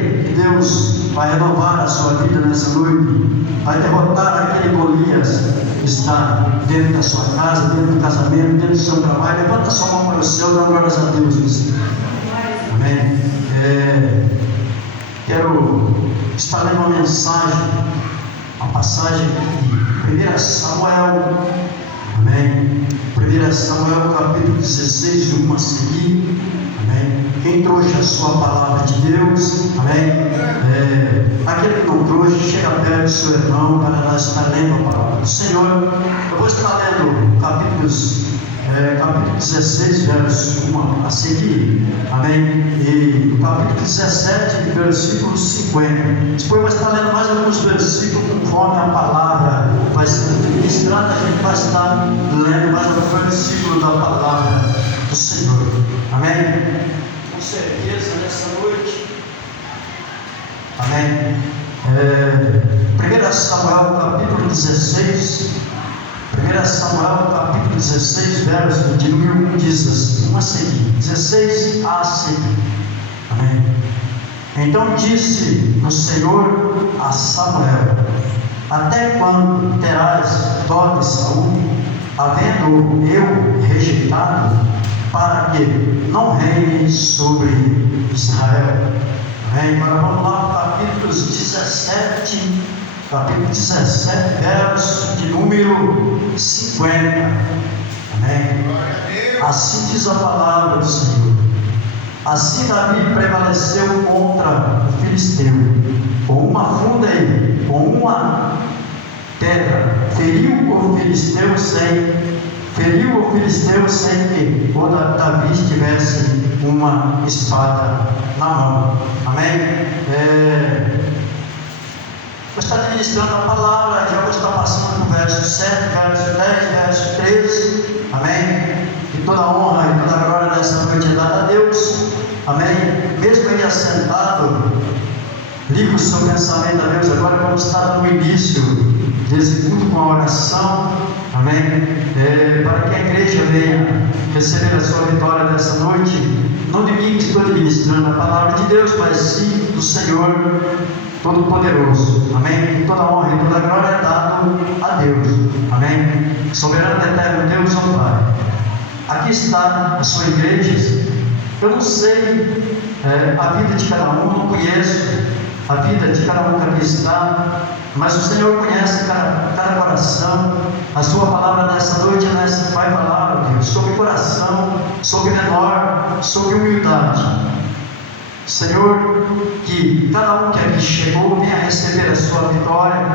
crê que Deus vai renovar a sua vida nessa noite, vai derrotar aquele Golias que está dentro da sua casa, dentro do casamento, dentro do seu trabalho? Levanta a sua mão para o céu, dá glórias a Deus. Amém. Quero estar lendo uma mensagem, uma passagem de 1 Samuel, amém? 1 Samuel capítulo 16, de 1 a seguir, amém? Quem trouxe a sua palavra de Deus, amém? Aquele que não trouxe, chega perto do seu irmão para nós estar lendo a palavra do Senhor. Eu vou estar lendo capítulo 16, verso 1 a seguir, amém? E o capítulo 17, versículo 50. Depois vai estar lendo mais alguns versículos conforme a palavra vai ser ministrada. A gente vai estar lendo mais um versículo da palavra do Senhor, amém? Com certeza nessa noite, amém? 1 Samuel capítulo 16. 1 Samuel capítulo 16, verso de número 1 diz assim, a seguir, 16 a seguir, amém? Então disse o Senhor a Samuel: até quando terás dó de Saul, havendo eu rejeitado, para que não reine sobre Israel? Amém? Agora vamos lá para capítulo 17, verso de número 50, amém? Assim diz a palavra do Senhor: assim Davi prevaleceu contra o filisteu, com uma funda e com uma pedra, feriu o filisteu sem que o Davi tivesse uma espada na mão, amém? Vou estar ministrando a palavra, já vou estar passando para o verso 7, verso 10, verso 13, amém? E toda a honra e toda a glória nessa noite é dada a Deus, amém? Mesmo ele assentado, liga o seu pensamento a Deus. Agora vamos estar no início desse culto com a oração, amém? Para que a igreja venha receber a sua vitória nessa noite, não de mim que estou ministrando a palavra de Deus, mas sim do Senhor Todo-Poderoso, amém? E toda a honra e toda a glória é dado a Deus, amém? Soberano e eterno Deus, ó Pai, aqui está a sua igreja. Eu não sei a vida de cada um, não conheço a vida de cada um que aqui está, mas o Senhor conhece cada coração. A sua palavra nessa noite vai falar, ó Deus, sobre coração, sobre menor, sobre humildade. Senhor, que cada um que aqui chegou venha receber a sua vitória,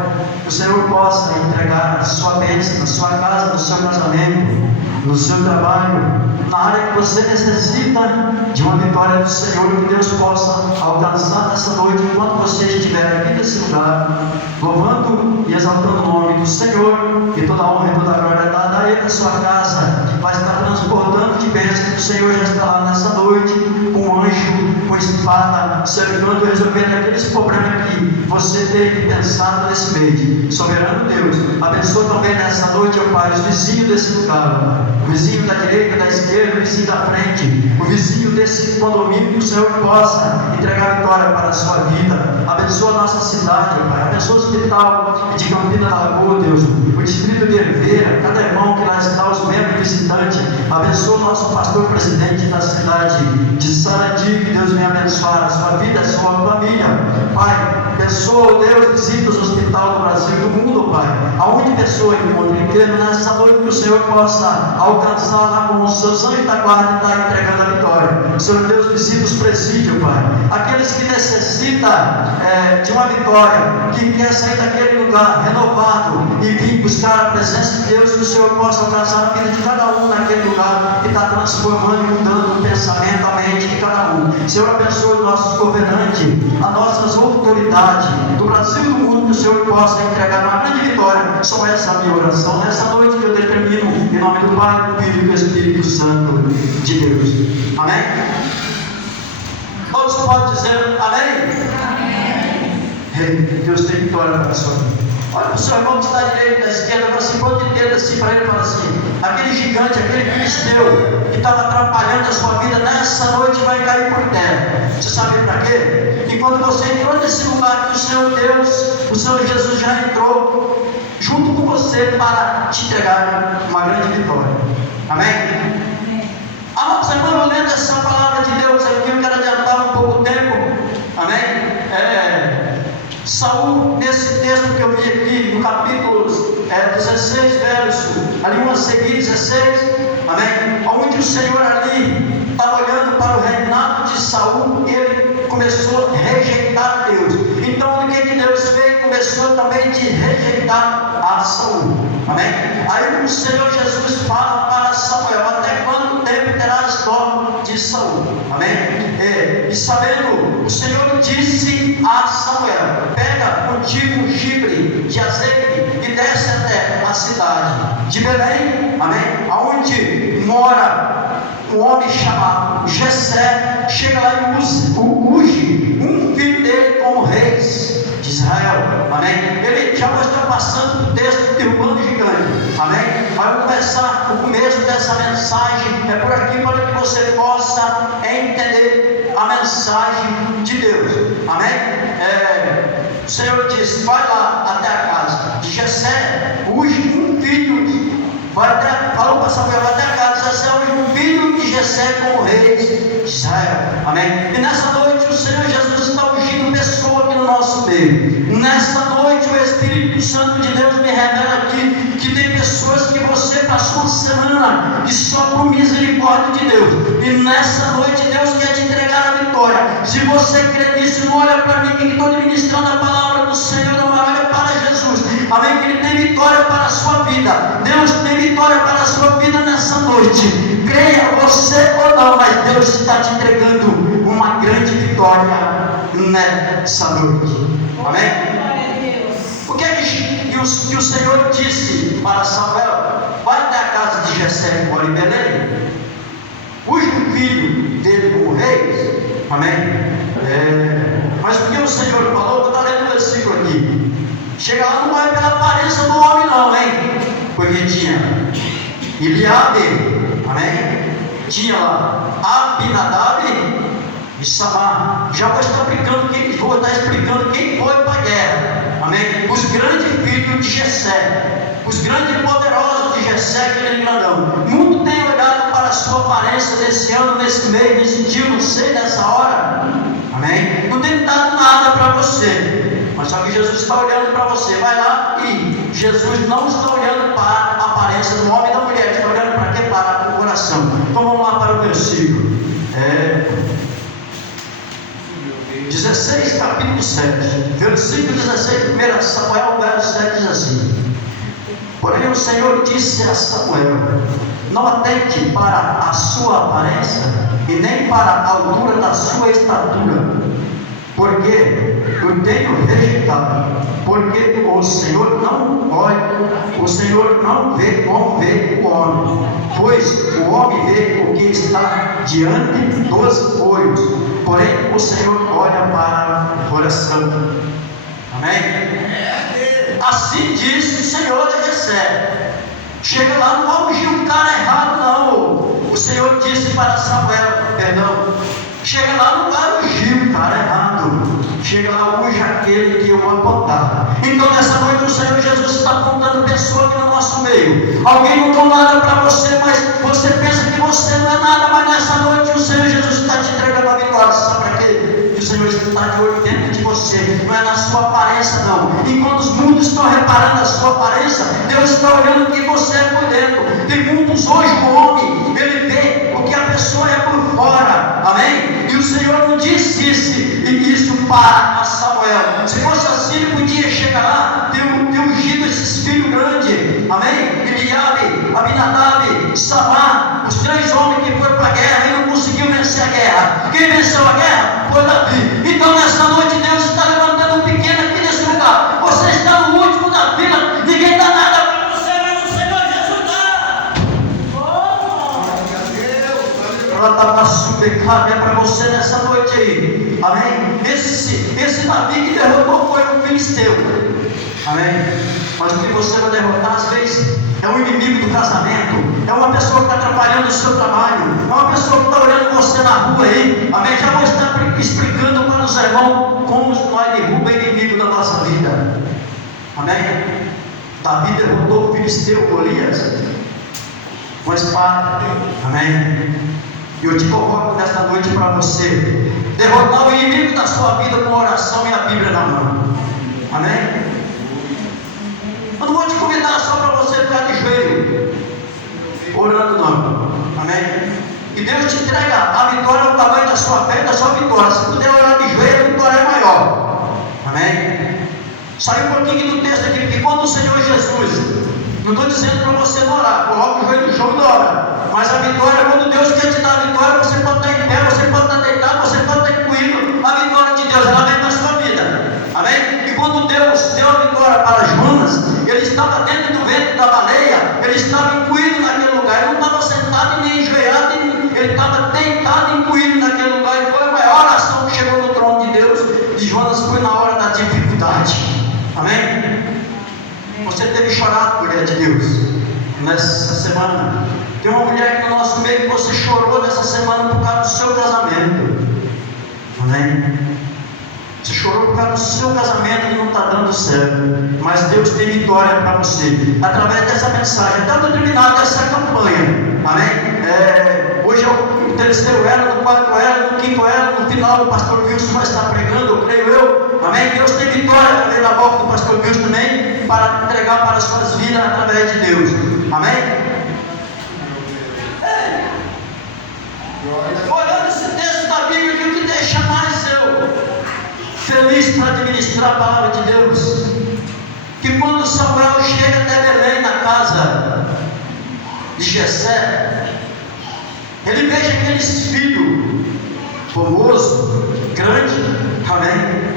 que o Senhor possa entregar a sua bênção na sua casa, no seu casamento, no seu trabalho, na área que você necessita de uma vitória do Senhor, que Deus possa alcançar nessa noite, enquanto você estiver aqui nesse lugar, louvando e exaltando o nome do Senhor, e toda a honra e toda a glória é dada a Ele, na sua casa, que vai estar transbordando de bênção, que o Senhor já está lá nessa noite, com um anjo, com espada, cercando e resolvendo aqueles problemas que você teve pensado nesse mês. Soberano Deus, abençoa também nessa noite, ó Pai, os vizinhos desse lugar, ó Pai, o vizinho da direita, da esquerda, o vizinho da frente, o vizinho desse condomínio, que o Senhor possa entregar vitória para a sua vida. Abençoa a nossa cidade, ó Pai, abençoa o hospital de Campina da Lagoa, Deus, o distrito de Herveira, cada irmão que lá está, os membros visitantes. Abençoa o nosso pastor presidente da cidade de Sarandi, que Deus venha abençoar a sua vida, a sua família. Pai, abençoa, Deus, visita os hospitais do Brasil e do mundo, Pai, aonde pessoa encontra enfermo, nessa noite que o Senhor possa alcançar lá com os seus anjos da guarda e estar entregando a vitória. Senhor Deus, visita os presídios, Pai, aqueles que necessitam de uma vitória, que quer sair daquele lugar renovado e vir buscar a presença de Deus, que o Senhor possa alcançar a vida de cada um naquele lugar, que está transformando e mudando o pensamento, a mente de cada um. Senhor, abençoe os nossos governantes, as nossas autoridades do Brasil e do mundo, que o Senhor possa entregar uma grande vitória. Só essa é a minha oração nessa noite, que eu determino em nome do Pai, do Filho e do Espírito Santo de Deus. Amém? Todos podem dizer amém? Amém. Deus tem vitória para a sua vida. Olha para o seu irmão que está à direita, à esquerda, fala assim, ponte o dedo assim para ele e fala assim: aquele gigante, aquele filisteu que estava atrapalhando a sua vida, nessa noite vai cair por terra. Você sabe para quê? E quando você entrou nesse lugar que o Senhor Deus, o Senhor Jesus já entrou junto com você para te entregar uma grande vitória. Amém? Amados irmãos, lendo essa palavra de Deus aqui, eu quero adiantar um pouco o tempo. Amém? Saul, nesse texto que eu vi aqui, no capítulo 16, verso, ali 1 a seguir, 16, amém? Onde o Senhor ali estava olhando para o reinado de Saul, e ele começou a rejeitar Deus. Então, o que Deus fez? Começou também de rejeitar a Saul, amém? Aí o Senhor Jesus fala para Samuel: até quanto tempo terás dó de Saul? Amém? E sabendo, o Senhor disse a Samuel: pega contigo um chifre de azeite e desce até a cidade de Belém, amém? Aonde mora um homem chamado Jessé. Chega lá e unge um filho dele como rei de Israel, amém? Ele já está passando o texto derrubando o gigante, amém? Vai começar o começo dessa mensagem, é por aqui para que você possa entender a mensagem de Deus, amém? O Senhor disse: vai lá até a casa de Jessé, unge um filho, falou para Samuel: vai até a casa de Jessé, unge um filho de Jessé como rei de Israel, amém? E nessa noite o Senhor Jesus está ungindo pessoa aqui no nosso meio. Nessa noite o Espírito Santo de Deus me revela aqui que tem pessoas que você passou uma semana e só por misericórdia de Deus, e nessa noite Deus quer te entregar a vitória. Se você crê nisso, não olha para mim que estou ministrando a palavra do Senhor, não olha para Jesus, amém? Que Ele tem vitória para a sua vida. Deus tem vitória para a sua vida nessa noite. Creia você ou não, mas Deus está te entregando uma grande vitória nessa noite, amém? O que é que o Senhor disse para Samuel? Vai até a casa de Jessé que mora em Belém, unge um filho dele como rei, amém? Mas o que o Senhor falou? Vou estar lendo o versículo aqui. Chega lá, não vai pela aparência do homem não, hein? Porque tinha Eliabe, amém? Tinha lá Abinadab e Samar. Já vou estar explicando quem foi para a guerra, amém? Os grandes filhos de Jessé, os grandes e poderosos de Jessé, aquele grandão. Mundo tem olhado para a sua aparência nesse ano, nesse mês, nesse dia, não sei, nessa hora, amém? Não tem dado nada para você, mas só que Jesus está olhando para você. Vai lá, e Jesus não está olhando para a aparência do homem e da mulher, está olhando para quê? Para o coração. Então vamos lá para o versículo 16, capítulo 7, versículo 16, 1 Samuel, verso 7 diz assim: porém o Senhor disse a Samuel: não atente para a sua aparência e nem para a altura da sua estatura, porque eu tenho rejeitado. Porque o Senhor não olha, o Senhor não vê como vê o homem, pois o homem vê o que está diante dos olhos, porém o Senhor olha para o coração, amém? Assim disse o Senhor a Jessé: chega lá, não vai ungir um cara errado não. O Senhor disse para Samuel, chega lá, não vai ungir um cara errado, chega lá, unge aquele que eu vou apontar. Então nessa noite o Senhor Jesus está apontando pessoa aqui no nosso meio. Alguém não deu nada para você, mas você pensa que você não é nada, mas nessa noite o Senhor Jesus está te entregando a vitória. Sabe para quê? O Senhor está de olho dentro de você, não é na sua aparência não. Enquanto os mundos estão reparando a sua aparência, Deus está olhando o que você é por dentro. Tem muitos hoje, o homem, ele vê o que a pessoa é por fora, amém? E o Senhor não disse isso para Samuel. Se fosse assim, ele podia chegar lá, ter ungido esses filhos grandes, amém? Eliabe, Abinadab, Samar, os 3 homens que foram para a guerra e não conseguiu vencer a guerra. Quem venceu a guerra foi Davi. Então nessa noite Deus está levantando um pequeno aqui nesse lugar. Você está no último da fila, ninguém dá nada para você, mas o Senhor Jesus dá. Ela está para suplicar, é para você nessa noite aí, amém? Esse Davi que derrotou foi um filisteu, Amém? Mas o que você vai derrotar às vezes é um inimigo do casamento, é uma pessoa que está atrapalhando o seu trabalho, é uma pessoa que está olhando você na rua aí. Amém? Já vou estar explicando para os irmãos como nós derrubamos o inimigo da nossa vida. Amém? Davi derrotou o filisteu Golias com a espada. Amém? E eu te convoco nesta noite para você derrotar o inimigo da sua vida com oração e a Bíblia na mão. Amém? Eu não vou te convidar só para você ficar de joelho orando, não. Amém? E Deus te entrega a vitória ao tamanho da sua fé e da sua vitória. Se puder orar de joelho, a vitória é maior. Amém? Sai um pouquinho do texto aqui, porque quando o Senhor Jesus, não estou dizendo para você não orar, coloca o joelho no chão e ora. Mas a vitória, quando Deus quer te dar a vitória, você pode estar em pé, você pode estar deitado, você pode estar incluído. A vitória de Deus, ela vem na sua vida. Amém? E quando Deus deu a vitória para Jonas, ele estava dentro do ventre da baleia, ele estava incluído naquele lugar, ele não estava sentado e nem enjoelhado, ele estava deitado e incluído naquele lugar. E foi a maior oração que chegou no trono de Deus. E Jonas foi na hora da dificuldade. Amém? Você teve chorado, mulher de Deus, nessa semana. Tem uma mulher aqui no nosso meio que você chorou nessa semana por causa do seu casamento. Amém? Você chorou por causa do seu casamento que não está dando certo. Mas Deus tem vitória para você. Através dessa mensagem, até eu terminar dessa campanha. Amém? Hoje é o terceiro elo, no quarto elo, no quinto elo, no final o pastor Wilson vai estar pregando, eu creio eu. Amém? Deus tem vitória através da boca do pastor Wilson também, para entregar para as suas vidas através de Deus. Amém? Olhando esse texto da Bíblia, que o que deixa mais eu feliz para administrar a palavra de Deus, que quando Samuel chega até Belém, na casa de Jessé, ele veja aqueles filhos formoso, grande. Amém?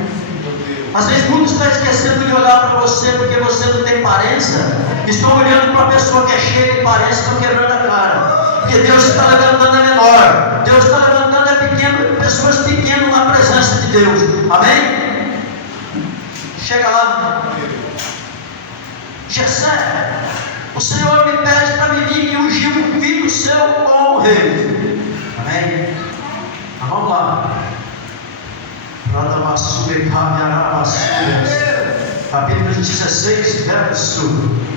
Às vezes muitos estão esquecendo de olhar para você porque você não tem parência. Estão olhando para a pessoa que é cheia de parência e estão quebrando a cara. Porque Deus está levantando a menor. Deus está levantando a pequeno, pessoas pequenas na presença de Deus. Amém? Chega lá. Jessé, o Senhor me pede para me vir e ungir um filho seu com o rei. Amém? Mas vamos lá. Capítulo 16, verso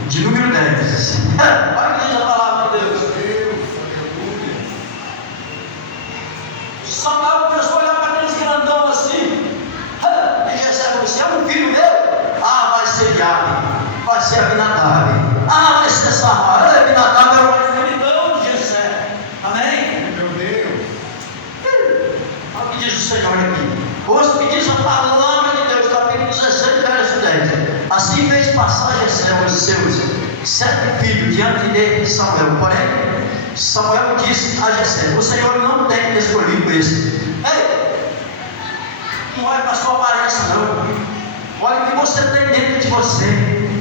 de número 10. Olha que diz a palavra de Deus. Samuel começou a olhar para aqueles grandão assim. E Jessé falou: "Você é um filho meu? Ah, vai ser Iabe, vai ser Abinadab. Ah, vai ser Samar. Abinadab é o filho de Jessé." Amém? Meu Deus. Olha o que diz o Senhor aqui. Ouça o que diz a palavra de Deus, capítulo 16, verso 10. Assim fez passar Jessé os seus 7 filhos diante de Samuel. Porém, Samuel disse a Jessé: "O Senhor não tem escolhido esse." Ei, não olhe para a sua aparência, não. Olha o que você tem dentro de você.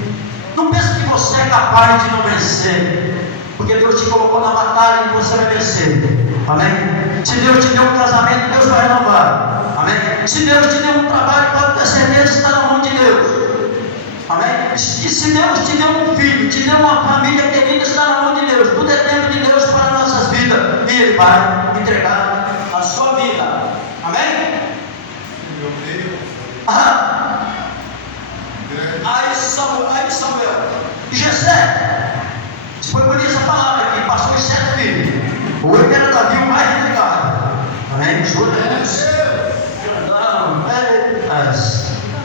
Não pense que você é capaz de não vencer, porque Deus te colocou na batalha e você vai vencer. Amém? Se Deus te deu um casamento, Deus vai renovar. Amém? Se Deus te deu um trabalho, pode ter certeza que está na mão de Deus. Amém? E se Deus te deu um filho, te deu uma família querida, está na mão de Deus. Tudo é tempo de Deus para nossas vidas. E Ele vai entregar a sua vida. Amém? Meu Deus. Aí Samuel. E Jessé, foi por isso a palavra que passou os 7 filhos. O 8 era Davi, o mais delicado. Amém? Os outros.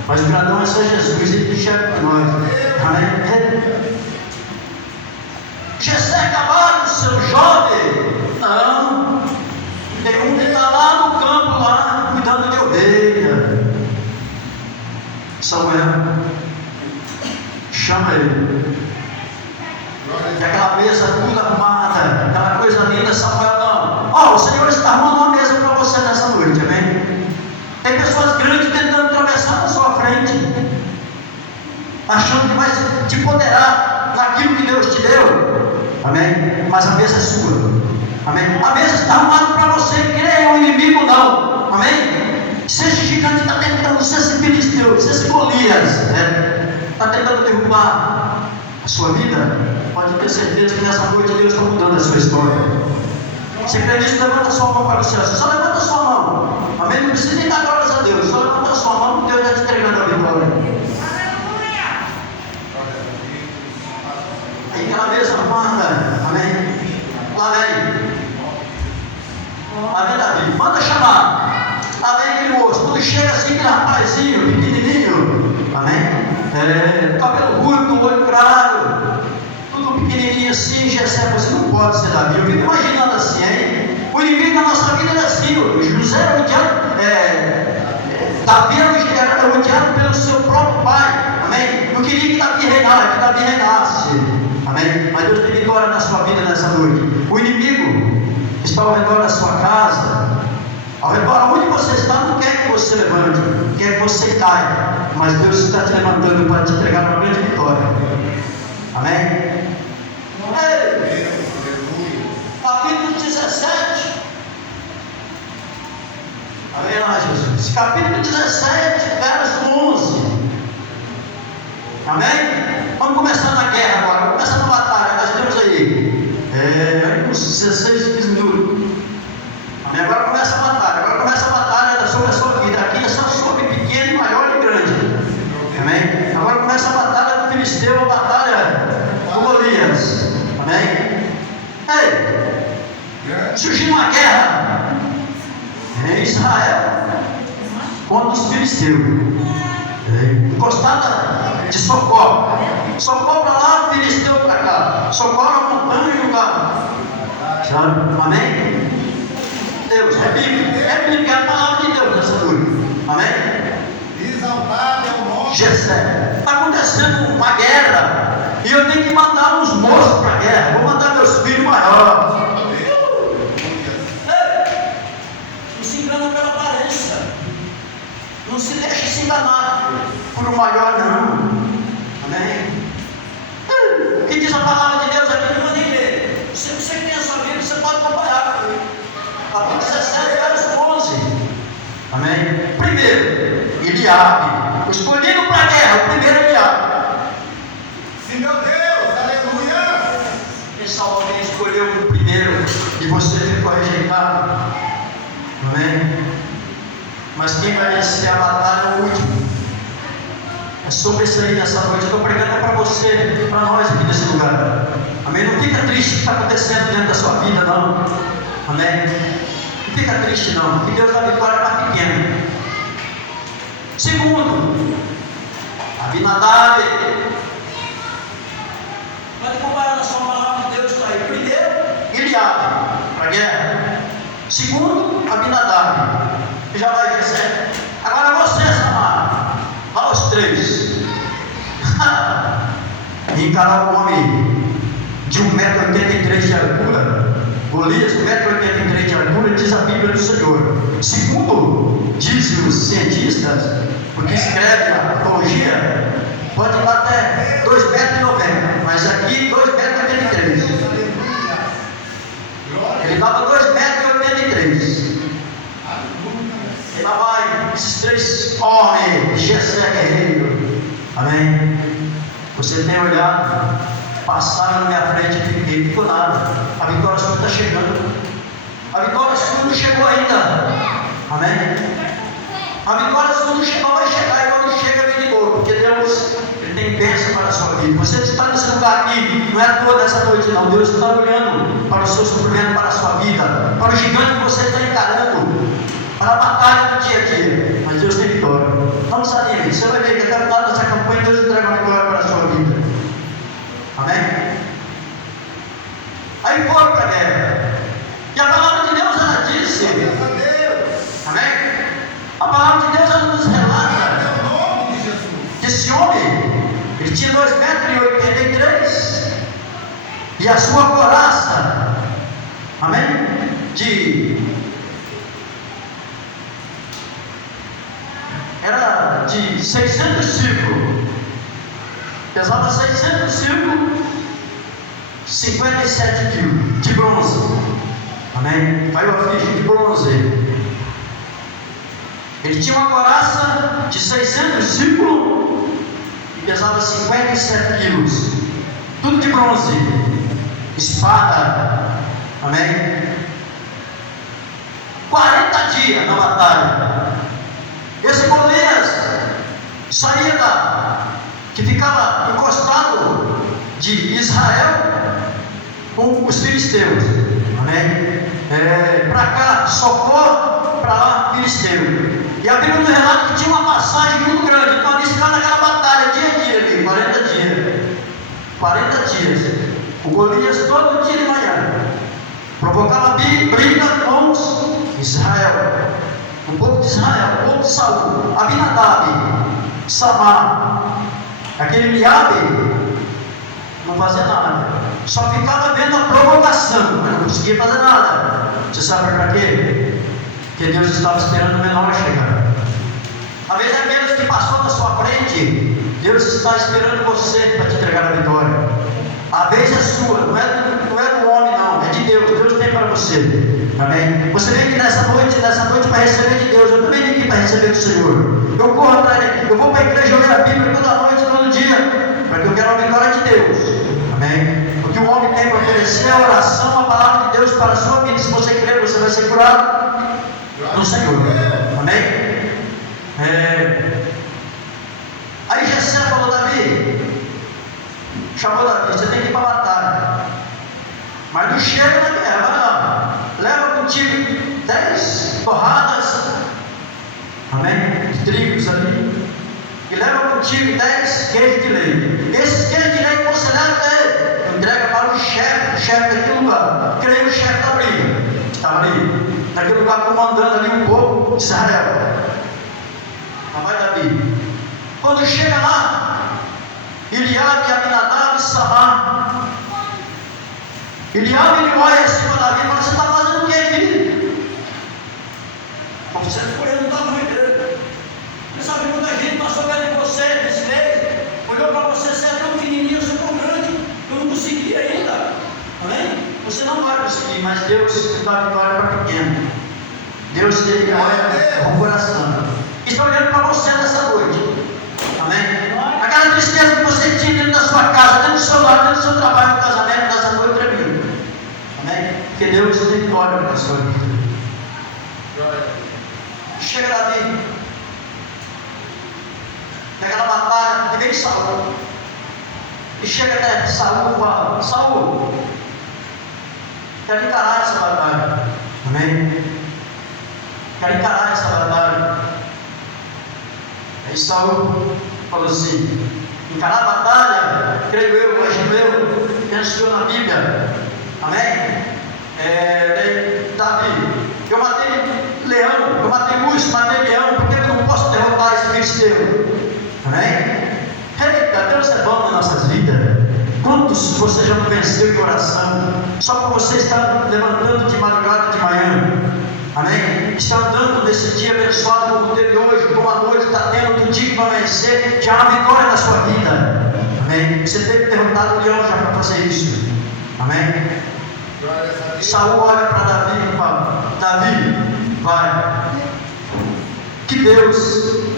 Mas o grandão é só Jesus, ele enxerga por nós. Amém? Jessé acabaram, seu jovem? Não. Tem um que está lá no campo, lá, cuidando de ovelha. Samuel, chama ele. E aquela mesa toda arrumada, aquela coisa linda. Samuel, não. O Senhor está arrumando uma mesa para você nessa noite, amém? Tem pessoas grandes tentando atravessar na sua frente, achando que vai te empoderar naquilo que Deus te deu. Amém? Mas a mesa é sua. Amém? A mesa está arrumada para você, creia o inimigo não. Amém? Se esse gigante está tentando, se esse filisteu, se esse Golias, está tentando derrubar a sua vida, pode ter certeza que nessa noite Deus está mudando a sua história. Você crê nisso? Levanta a sua mão para o céu. Só levanta a sua mão. Amém? Não precisa nem dar glórias a Deus. Só levanta a sua mão, Deus está te entregando a vitória. Aí aquela mesa manda. Amém? Lá vem. Lá vem Davi. Manda chamar. Lá vem aquele moço. Quando chega assim, aquele rapazinho, pequenininho. Amém? Cabelo ruivo, olho claro. Tudo pequenininho assim. Jessé, você não pode ser Davi. Eu fico imaginando assim, hein? O inimigo da nossa vida era assim. O José era odiado. Davi era odiado pelo seu próprio pai. Amém? Não queria que Davi reinasse. Amém? Mas Deus tem vitória na sua vida nessa noite. O inimigo está ao redor da sua casa, ao redor onde você está, não quer que você levante, quer que você caia, mas Deus está te levantando para te entregar uma grande vitória. Amém? Capítulo 17. Amém lá, Jesus. Capítulo 17, verso 11. Amém? Vamos começar na guerra agora, vamos começar na batalha. Nós temos aí uns 16, 15 minutos. Amém? Agora começa a batalha sobre a sua vida. Aqui é só sobre pequeno, maior e grande. Amém? Agora começa a batalha do Filisteu, a batalha do Golias. Amém? Surgiu uma guerra em Israel contra os filisteus. Encostada de Socorro. Socorro para lá, Filisteu para cá. Socorro a montanha e o lugar. Amém? Deus, é Bíblia, é a palavra de Deus nessa noite. Amém? Exaltado é o nome. Jessé. Está acontecendo uma guerra. E eu tenho que mandar uns moços para a guerra. Vou mandar meus filhos maiores. Não se engana pela aparência. Não se deixe se enganar por um maior, não. Amém? O que diz a palavra de Deus aqui? Não manda nem ler. Você que tem a sua Bíblia, você pode acompanhar comigo. Capítulo 17, verso 11. Amém? Primeiro, Eliabe. O escolhido para a guerra, o primeiro Eliabe. Sim, meu Deus, aleluia. Esse alguém escolheu o primeiro e você ficou rejeitado. Amém? Mas quem vai vencer a batalha é o último. É sobre isso aí nessa noite. Eu estou pregando para você, para nós aqui nesse lugar. Amém? Não fica triste o que está acontecendo dentro da sua vida, não. Amém? Não fica triste, não. Porque Deus dá vitória para pequeno. Segundo, Abinadab. Pode comparar na sua palavra de Deus, está aí. Primeiro, Eliabe, para a guerra. Segundo, Abinadab. Que já vai vencer. Agora você, Samara. Vá os três. E encarar o homem de 1,83 m de altura. Golias, 1,83 m de altura, diz a Bíblia do Senhor. Segundo dizem os cientistas, porque escreve a teologia, pode ir até 2,90 m, mas aqui 2,83 m. Ele dava 2,83 m. E lá vai esses três homens, Jessé guerreiro. Amém? Você tem olhado, passaram na minha frente e fiquei, não ficou nada. A vitória sua está chegando. A vitória sua não chegou ainda. Amém? A vitória sua não chegou, vai chegar, e quando chega vem de novo, porque Deus Ele tem bênção para a sua vida. Você está nesse lugar aqui, não é toda essa noite não. Deus está olhando para o seu sofrimento, para a sua vida, para o gigante que você está encarando, para a batalha do dia a dia. Mas Deus tem vitória. Não desanime. Você vai ver que até o final dessa campanha Deus entrega uma vitória para a sua vida. Amém? Aí foram para a guerra. E a palavra de Deus ela disse. Amém? A palavra de Deus ela nos relata que esse homem, ele tinha 2,83 m e a sua couraça, amém? Era de 600 ciclos, pesava 600 ciclos, 57 quilos de bronze. Amém? Caiu a ficha de bronze. Ele tinha uma couraça de 600 ciclos e pesava 57 quilos, tudo de bronze, espada, amém? 40 dias na batalha. Esse Golias saía que ficava encostado de Israel com os filisteus, amém? Para cá, socorro, para lá, filisteu. E a Bíblia nos relata que tinha uma passagem muito grande, então eles ficaram naquela batalha dia a dia ali, 40 dias. 40 dias. O Golias todo dia de manhã provocava briga com Israel, o povo de Israel, o povo de Saul, Abinadab, Samar, aquele Eliabe, não fazia nada, só ficava vendo a provocação, mas não conseguia fazer nada. Você sabe para quê? Porque Deus estava esperando o menor chegar. Às vezes aqueles que passou na sua frente, Deus está esperando você para te entregar a vitória. A vez é sua, não é do homem não, é de Deus. Deus tem para você, amém? Você vem aqui nessa noite para receber de Deus. Eu também vim aqui para receber do Senhor. Eu corro atrás dele, eu vou para a igreja, eu leio a Bíblia toda noite, todo dia, porque eu quero a vitória de Deus, amém? O que o homem tem para oferecer é a oração, a palavra de Deus para a sua vida. Se você crer, você vai ser curado no Senhor, amém? Aí Jessé falou: Davi, chamou Davi, você tem que ir para a batalha, mas não chega na guerra, não. Leva contigo 10 torradas, amém? De trigos ali, e leva contigo 10 queijos de leite. Esses queijos de leite você leva, entrega para o chefe daquele lugar, creio o chefe da briga, estava ali, naquele lugar comandando ali o povo de Israel. Mas vai Davi. Quando chega lá, Eliabe, Abinadab e Samar, Eliabe, ele olha assim para Davi e fala: você está fazendo o que, filho? Você foi, eu não estava no igreja. Você sabe, muita gente passou vendo você nesse mês, olhou para você, você é tão pequenininho, eu sou tão grande, eu não consegui ainda, amém? Você não vai conseguir, mas Deus dá vitória para pequeno. Deus tem olha com o coração. Estou olhando para você nessa noite, amém? Aquela tristeza que você tinha dentro da sua casa, dentro do seu lar, dentro do seu trabalho, no casamento, nessa noite tremendo, amém? Porque Deus tem vitória para a sua vida. Chega Davi, naquela batalha, e vem Saul, e chega até Saul e fala: Saul, quero encarar essa batalha, amém? Quero encarar essa batalha. Aí Saul falou assim: encarar a batalha, creio eu, imagino eu, penso eu na Bíblia, amém? Davi, eu matei leão, eu matei urso, matei leão, por que eu não posso derrotar esse filisteu? Amém? Eita, Deus é bom nas nossas vidas. Quantos você já não venceu em oração, só por você estar levantando de madrugada de manhã, amém? Está andando nesse dia abençoado como teve hoje, como a noite está tendo, do dia que vai amanhecer, já há uma vitória na sua vida, amém? Você teve que derrotar o leão já para fazer isso, amém? Saul olha para Davi e fala: Davi, vai, que Deus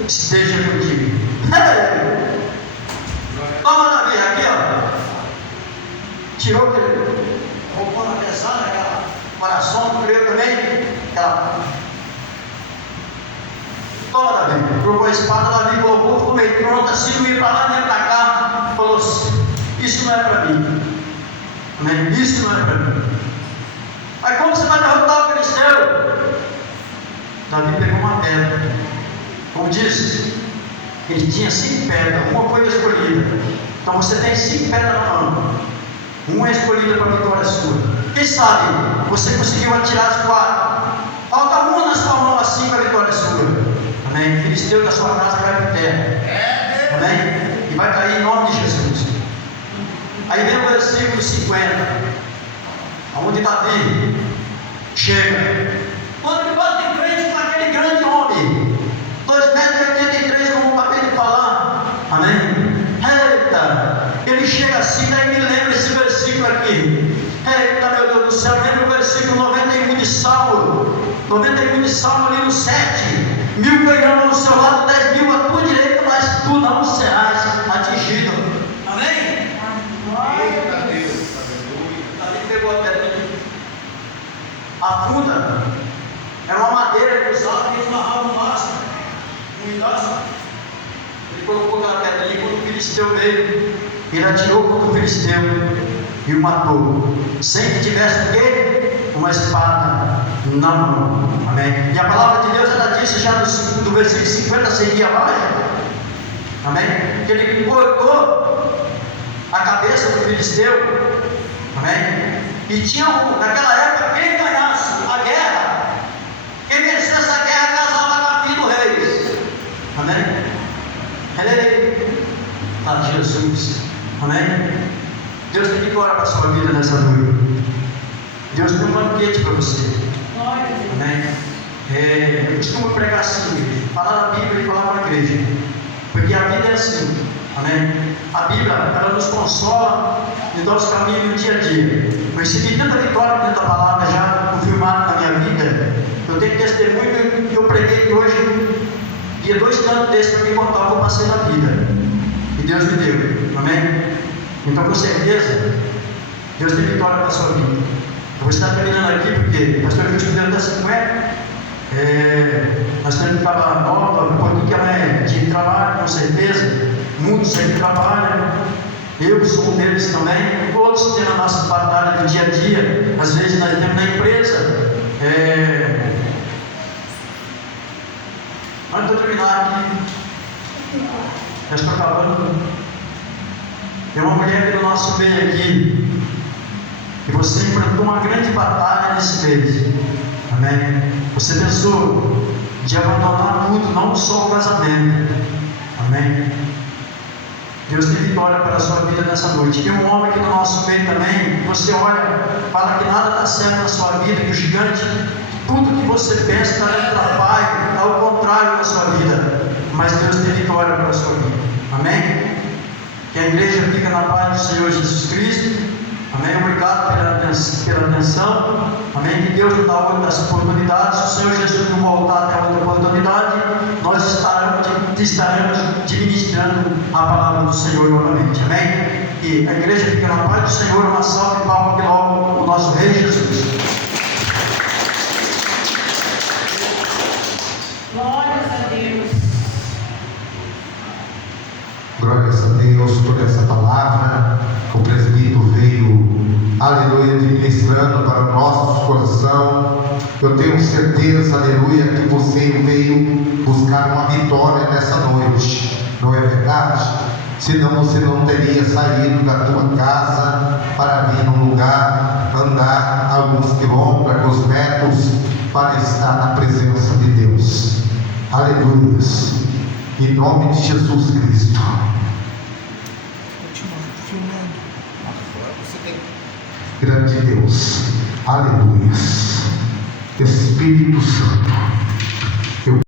esteja contigo. Toma Davi, aqui ó, tirou aquele roupão na pesada, aquela coração, creio também, aquela. Toma Davi, colocou a espada, Davi colocou, ficou meio pronto assim, não ia para lá nem para cá, falou assim: isso não é para mim, amém? Isso não é para mim. Mas como você vai derrotar o filisteu? Davi pegou uma pedra, como diz, ele tinha 5 pedras, uma foi escolhida. Então você tem 5 pedras na mão, uma é escolhida para a vitória sua. Quem sabe você conseguiu atirar as 4, falta uma na sua mão, assim para a vitória sua, amém? O filisteu da sua casa cai por terra, amém? E vai cair em nome de Jesus. Aí vem o versículo 50, onde Davi chega. Quando tem frente com aquele grande homem, 2,83 metros, como o papel de falar, amém? Eita, ele chega assim, daí me lembra esse versículo aqui. Eita, meu Deus do céu, lembra o versículo 91 de Salmo, 91 de Salmo ali no 7. 1000 cairão ao seu lado, 10.000 à tua direita, mas tu não serás atingido. Ele colocou aquela pedrinha quando o filisteu veio. Ele atirou contra o filisteu e o matou. Sem que tivesse o quê? Uma espada na mão. Amém? E a palavra de Deus, ela disse já no versículo 50, seguia abaixo. Amém? Que ele cortou a cabeça do filisteu. Amém? E tinha naquela época, quem ganhasse a guerra, quem vencesse a guerra, casava com a filha do rei. Amém? Ei, tá Jesus. Amém? Deus tem que orar para a sua vida nessa noite. Deus tem um banquete para você. Amém? Eu costumo pregar assim, falar da Bíblia e falar para a igreja. Porque a vida é assim. Amém? A Bíblia, ela nos consola em nossos caminhos no dia a dia. Eu recebi tanta vitória dentro da palavra já confirmada na minha vida. Eu tenho testemunho que eu preguei hoje, dia 2 anos desse para me contar o que eu passei na vida. E Deus me deu. Amém? Então, com certeza, Deus tem vitória para a sua vida. Eu vou estar terminando aqui porque o pastor Justo deu até 50. Nós temos que falar nova, um pouquinho que ela é de trabalho, com certeza. Muitos sempre trabalham. Eu sou um deles também. Todos têm a nossa batalha do dia a dia. Às vezes nós temos na empresa. Antes de eu terminar aqui, já estou acabando. Tem uma mulher do nosso meio aqui, e você enfrentou uma grande batalha nesse mês. Amém? Você pensou de abandonar tudo, não só o casamento. Amém? Deus tem vitória para a sua vida nessa noite. Tem um homem aqui no nosso meio também. Você olha, fala que nada está certo na sua vida, que o gigante, tudo que você pensa está dentro da paz, ao contrário da sua vida. Mas Deus tem vitória para a sua vida. Amém? Que a igreja fica na paz do Senhor Jesus Cristo. Amém? Obrigado pela atenção. Amém? Que Deus nos dá outras oportunidades. Se o Senhor Jesus não voltar até outra oportunidade, nós estaremos administrando a palavra do Senhor novamente. Amém? E a igreja fica na paz do Senhor. Uma salva de palmas que logo o nosso Rei Jesus. Glórias a Deus. Glórias a Deus por essa palavra. O presbítero veio, aleluia, ministrando para o nosso coração. Eu tenho certeza, aleluia, que você veio buscar uma vitória nessa noite. Não é verdade? Senão você não teria saído da tua casa para vir num lugar, andar alguns quilômetros, alguns metros, para estar na presença de Deus. Aleluia. Em nome de Jesus Cristo. Grande Deus. Aleluia.